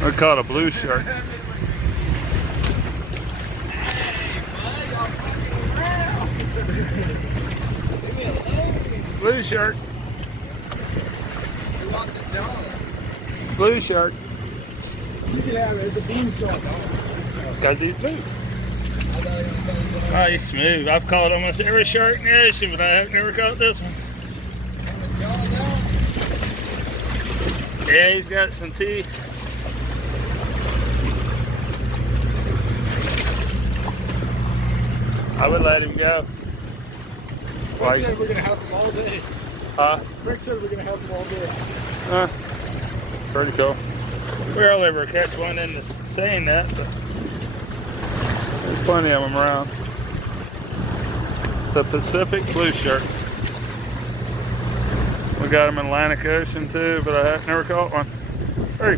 I caught a blue shark. Blue shark. He wants a dollar. Blue shark. You can have it. It's a blue shark. Cause he's blue. Oh, he's smooth. I've caught almost every shark in the ocean, but I have never caught this one. Yeah, he's got some teeth. I would let him go. Rick said we're going to have him all day. Huh? Rick said we're going to have him all day. Pretty cool. We'll never catch one in the saying that, but there's plenty of them around. It's a Pacific blue shark. We got them in Atlantic Ocean too, but I have never caught one. Very cool.